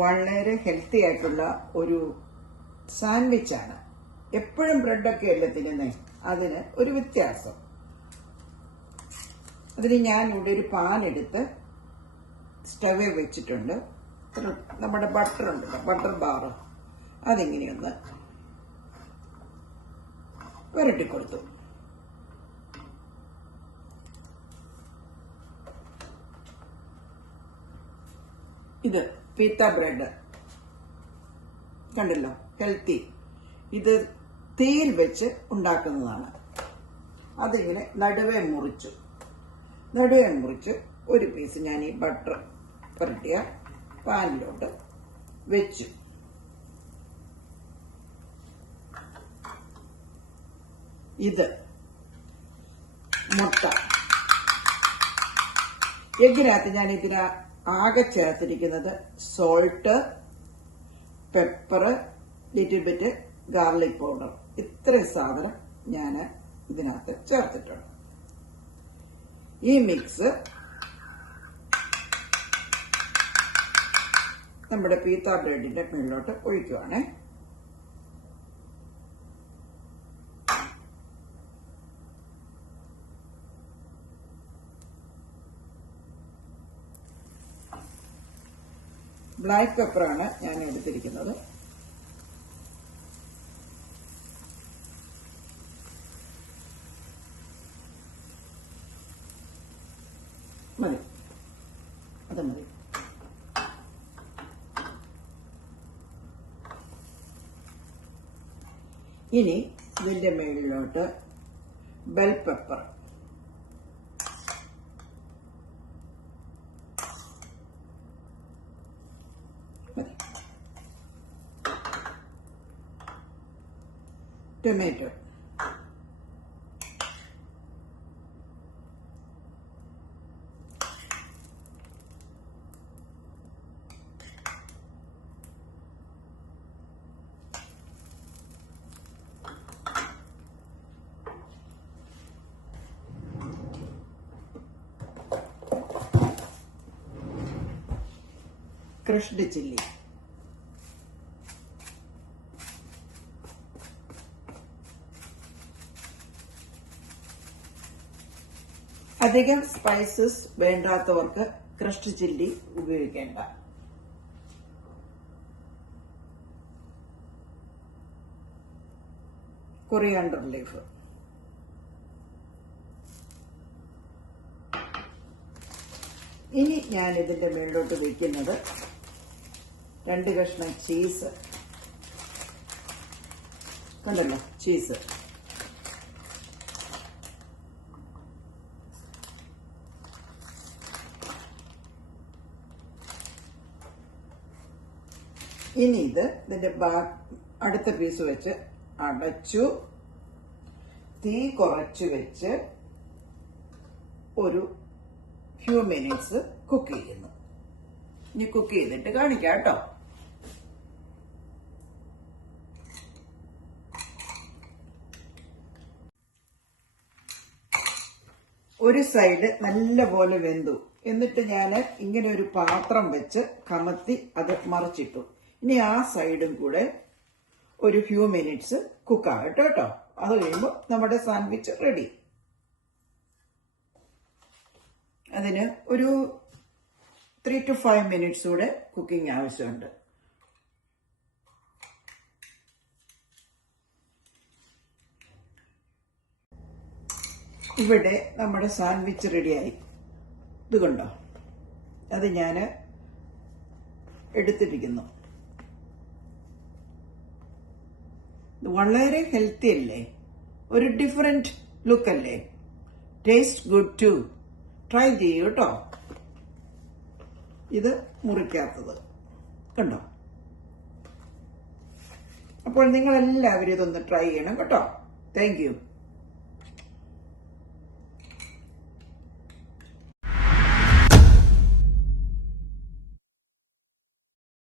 വളരെ ഹെൽത്തി ആയിട്ടുള്ള ഒരു സാൻഡ്വിച്ചാണ്. എപ്പോഴും ബ്രെഡൊക്കെ അല്ലേ തിന്നുന്നേ, അതിന് ഒരു വ്യത്യാസം. അതിന് ഞാൻ ഇവിടെ ഒരു പാൻ എടുത്ത് സ്റ്റവേ വെച്ചിട്ടുണ്ട്. നമ്മുടെ ബട്ടർ ഉണ്ടല്ലോ, ബട്ടർ ബാർ, അതിങ്ങനെയൊന്ന് വരട്ടിക്കൊടുത്തു. ഇത് പീത്ത ബ്രെഡ് കണ്ടല്ലോ, ഹെൽത്തി. ഇത് തീയിൽ വെച്ച് ഉണ്ടാക്കുന്നതാണ്. അതിങ്ങനെ നടുവേ മുറിച്ച് ഒരു പീസ് ഞാൻ ഈ ബട്ടർ പുരട്ടിയ പാനിലോട്ട് വെച്ചു. ഇത് മുട്ട. എഗ്ഗിനകത്ത് ഞാൻ ഇതിന് ആകെ ചേർത്തിരിക്കുന്നത് salt, pepper, little bit garlic powder. ഇത്രയും സാധനം ഞാൻ ഇതിനകത്ത് ചേർത്തിട്ടുണ്ട്. ഈ മിക്സ് നമ്മുടെ പീത്ത ബ്രെഡിന്റെ മുകളിലോട്ട് ഒഴിക്കുവാണേ. ബ്ലാക്ക് പെപ്പറാണ് ഞാൻ എടുത്തിരിക്കുന്നത്. മതി, അത് മതി. ഇനി ഇതിന്റെ മേളിലോട്ട് bell pepper, tomato, crushed chilli, അധികം സ്പൈസസ് വേണ്ടാത്തവർക്ക് ക്രഷ്ഡ് ചില്ലി ഉപയോഗിക്കേണ്ട. കൊറിയാണ്ടർ ലീഫ്, ഇനി ഞാൻ ഇതിന്റെ മുകളിലോട്ട് വയ്ക്കുന്നത് 2 കഷ്ണം ചീസ്. കണ്ടല്ലോ ചീസ്. ഇനി ഇതിന്റെ അടുത്ത പീസ് വെച്ച് അടച്ചു തീ കുറച്ച് വെച്ച് ഒരു ഫ്യൂ മിനിറ്റ്സ് കുക്ക് ചെയ്യുന്നു. ഇനി കുക്ക് ചെയ്തിട്ട് കാണിക്കാം കേട്ടോ. ഒരു സൈഡ് നല്ലപോലെ വെന്തു. എന്നിട്ട് ഞാൻ ഇങ്ങനെ ഒരു പാത്രം വെച്ച് കമത്തി അത് മറിച്ചിട്ടു. ഇനി ആ സൈഡും കൂടെ ഒരു ഫ്യൂ മിനിറ്റ്സ് കുക്കാകട്ടെ കേട്ടോ. അത് കഴിയുമ്പോൾ നമ്മുടെ സാൻഡ്വിച്ച് റെഡി. അതിന് ഒരു 3 to 5 മിനിറ്റ്സ് കൂടെ കുക്കിംഗ് ആവശ്യമുണ്ട്. ഇവിടെ നമ്മുടെ സാൻഡ്വിച്ച് റെഡിയായി. ഇത് കണ്ടോ, അത് ഞാൻ എടുത്തിരിക്കുന്നു. വളരെ ഹെൽത്തി അല്ലേ, ഒരു ഡിഫറെന്റ് ലുക്ക് അല്ലേ, ടേസ്റ്റ് ഗുഡ് ടു. ട്രൈ ചെയ്യൂ കേട്ടോ. ഇത് മുറിക്കാത്തത് കണ്ടോ. അപ്പോൾ നിങ്ങളെല്ലാവരും ഇതൊന്ന് ട്രൈ ചെയ്യണം കേട്ടോ. Thank you.